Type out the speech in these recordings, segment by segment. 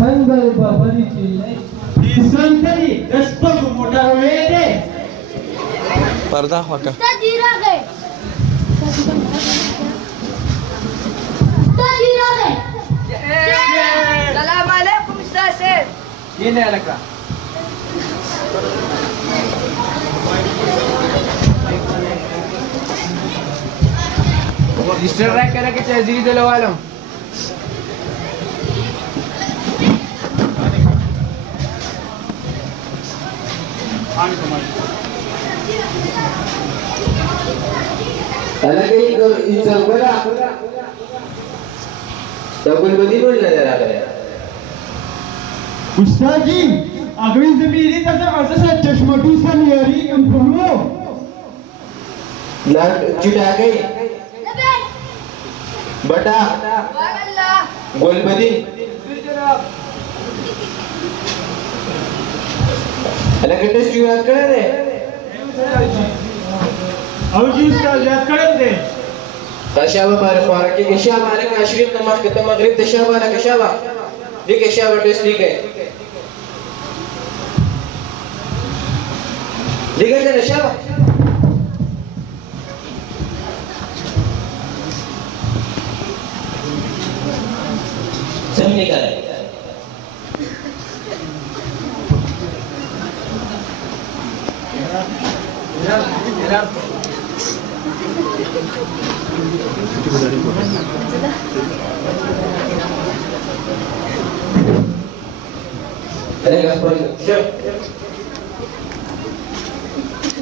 संगल बबरी की संतरी दस्तक मोटा वेदे पर्दा होका जीरा गए जीरा गए सलाम अलैकुम उस्ताद सर ये नहीं लगा रजिस्टर रख कर के चाहिए दिलो वालों अलग ही इंसान बड़ा तो कोई बदी बोल नजर आ रहा है उस्ताद जी अगली ज़मीनी तक ऐसा चश्मा टूसा नहीं आ रही हम बोलो लाट चुटा गई बटा गोल बदी अलग टेस्ट याद कर रहे और जी उस्ताद याद कर दे कशाबा बारे ख्वारा के कशाबा अलग अशरीफ नमक के मगरिब कशाबा अलग कशाबा देख कशाबा टेस्ट ठीक है ठीक है कशाबा समझने का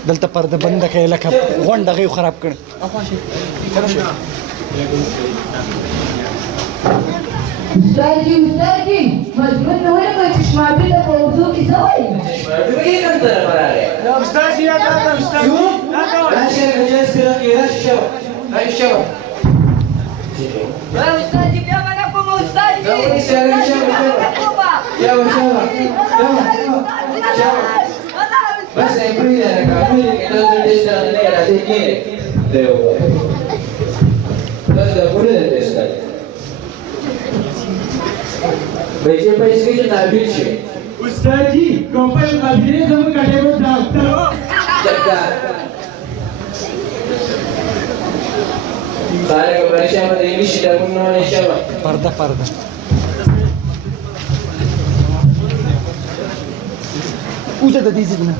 دلته پرده بند کړه لکه غونډه غي خراب کړ استاد جی مضمون نه وایي چې چشمابي د موضوع کې څه وایي چشمابي کوم طرف راغی استاد جی یاد راځه استاد راشه جلس کې راشه راشه استاد جی بیا باندې کوم استاد جی يا وشاوة بس يبريد أنا كامل كده تدرس أنا كده تيجي ده بس ده كله تدرس كده بيجي بيجي كده نابيل شيء استاد جی کوپل مدیره زمون کټه و ډاکټر جدا سارے کا پریشان ہے انگلش دا منو نشوا پرده اوزه د دې ځګنه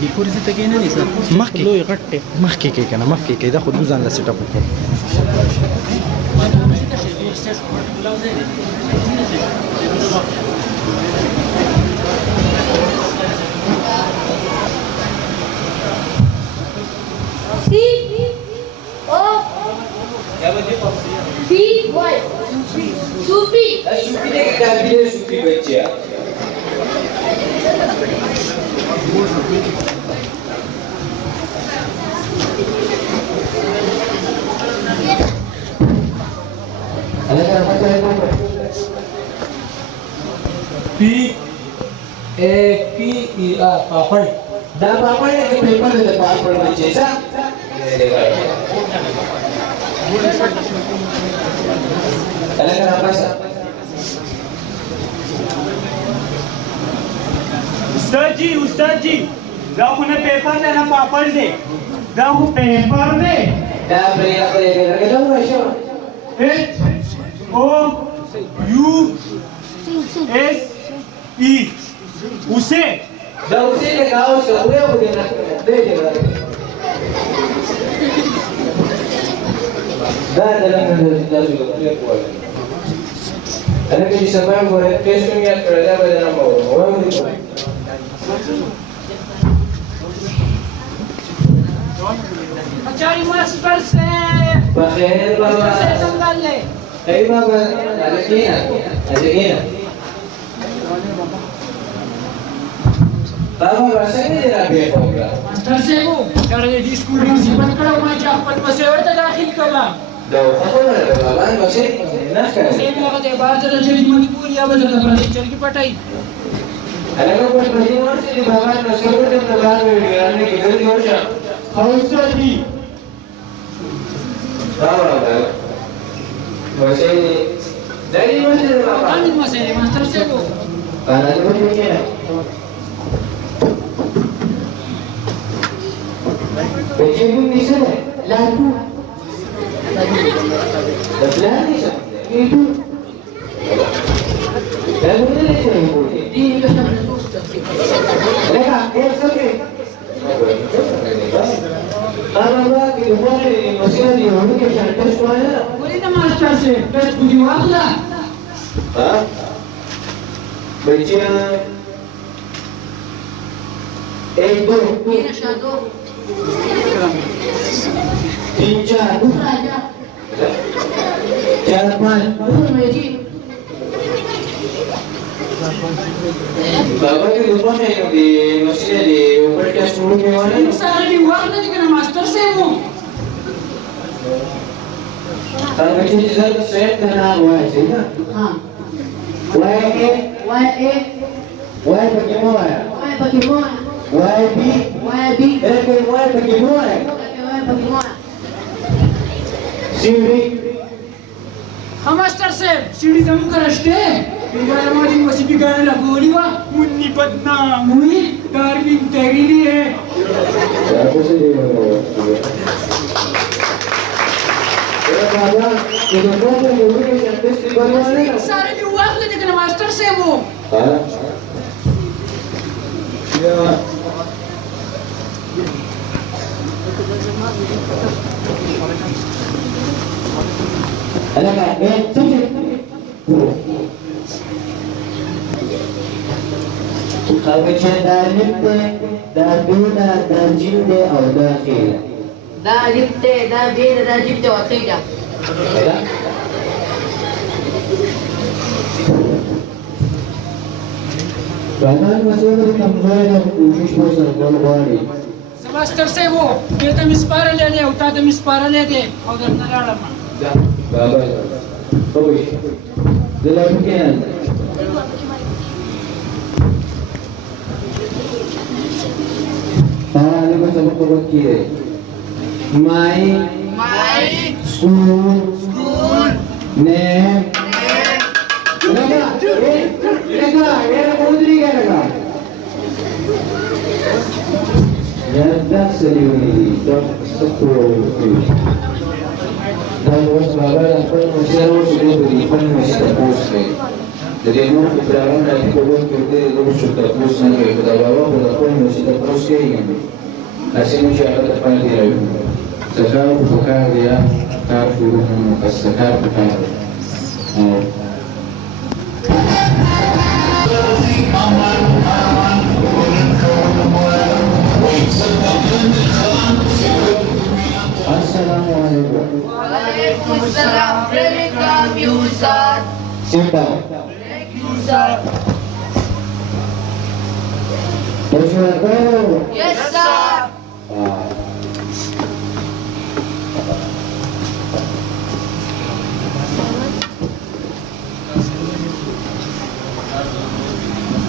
دي کورسي ته کې نه نيسه مخکې لوی غټه مخکې کې کنه مخکې کې دا خو ځان له سیټ اپ وکړ सूफी सूफी ने काबिले सूफी बच्चे P A P E R पापड़ दा पापड़ है कि पेपर दे पापड़ बच्चे सा ये देखो अलग apa sah उस्ताद जी दा खुने पेपर दे ना पापड़ दे दा खु पेपर दे दा बरिया करे करके दो रशो H O U S E उसे दा उसे लगाओ सबरे हो देना दे दे दा dalam dari juga kuat. Ada kerja sampai boleh test ni yang kerja pada nama orang itu. Cari master se. Bakher bawa. Saya sambal le. Hey baba, ada kena. Baba bahasa ni dia nak biar program. Master से वो करे दी school principal करो मैं जा पर बसे और दाखिल करा Dah, apa nak baba bahasa? नाच काय सेम वगैरे बाहेरच्या चर्चीमध्ये पूर या बद्दल प्रदेश चर्ची पटाई अलग कोई बड़ी वर्ष की भगवान ने सर्वोच्च प्रभाव में विज्ञान ने किधर की वर्षा हौसा जी बाबा वैसे दाई वर्ष बाबा आम्ही मसे मास्टर सेवो काना तो ठीक है बच्चे को निशा है लाडू बदला नहीं सकते ये तो क्या बोलने लेते हैं बोलिए तीन का शब्द लेगा एक सके बाबा की उम्र मसीहा जी होने के शांतिश को है बोली ना मास्टर से बस बुझी वाला हाँ बच्चे एक दो तीन शादो तीन चार राजा चार पाँच मेजी बाबा की दुकान है कि मसीहा जी ऊपर क्या शुरू में वाले सारे भी हुआ ना लेकिन मास्टर सेवो अब बच्चे जिधर सेट करना हुआ है सही ना हाँ वाई ए वाई Pokemon है Pokemon Y B YB Y Pokemon है Pokemon सीढ़ी हा मास्टर सेव शिडी जमू करष्टे बिगार माझी वसी बिगार लागोली वा मुन्नी पदना मुई डार्विन तेरीली है आपको से दे बाबा ये तो बहुत लोगों के शांतिश की बात है सारे भी हुआ ना लेकिन मास्टर सेवो हाँ अलग है तुझे अब चंदालिप्ते दादूना दाजिंदे और दाखिल Da lipte da bine da lipte oteja Bahan masih kemana yang usus besar kalau master सेवो ये तो मिस्पार ले ले उठा तो मिस्पार ले दे और ना लाड़ा मा Baba, bagus. Dalam mungkin. Ini macam apa buat kira? My school name. Lega, putri kan lega. Ya dah seliwi, dah sepuluh. Dan was baba apa masih sudah berikan masih terus ni. Jadi mau keterangan nanti kalau kita itu sudah terus nanti kita bawa berapa masih terus ke ini. Asal mesti ada tempat dia. Sekarang bukan dia kartu sekarang bukan. Assalamualaikum. Waalaikumsalam Welcome you sir Siapa? Thank you sir Bersyukur. Yes sir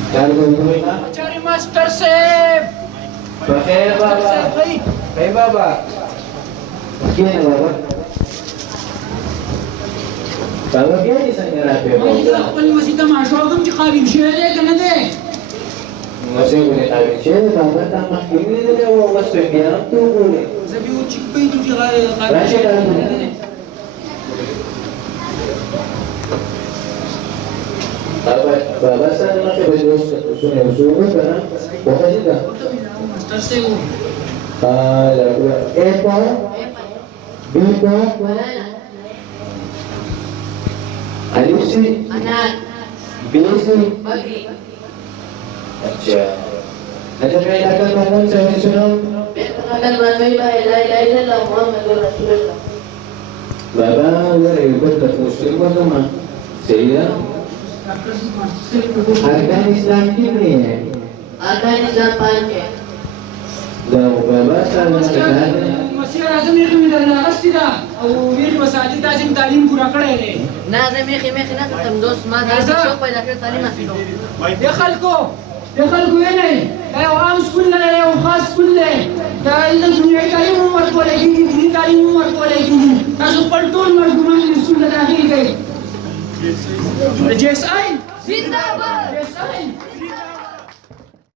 Kalau begitu, cari master save pakai baba. भाई Hey baba. Gimana baba? Baba gimana di sana rapi ما baba? يدخل وسيطة مع شوقهم تقابل شيء كنا ده Masih boleh tahu sih baba tamak ini dia mau mas pendiam tu boleh. زبي وتشيك بيتو في غاية Rasa kalau baba sana masih berdoa sunai sunai kan? Bukan juga. Master save Lalu Eko, Biko, Walala Alisi, Anan Bisi. Bagri अच्छा अच्छा मैं अगर मोहम्मद से सुनाऊं Akan manwai la ilaha illallah Muhammadur Rasulullah बाबा अगर एक बार मुश्किल को तो मां सही है अरकान इस्लाम की नहीं है Akan Islam panche बाबा साहब ने مسير اعظم يرمي من الغسل ده او يرمي مساجد لازم تعليم كره کړه نه زه میخي نه کړم دوست ما دا شوق پیدا کړ تعلیم حاصل کړم د خلکو وینئ دا یو عام سکول نه دی یو خاص سکول دی دا هلته دنیایي تعلیم هم ورکولی کېږي دیني تعلیم هم ورکولی کېږي تاسو خپل ټول ماشومان دې سکول ته داخل کړئ جیس آی زنده‌باد جیس آی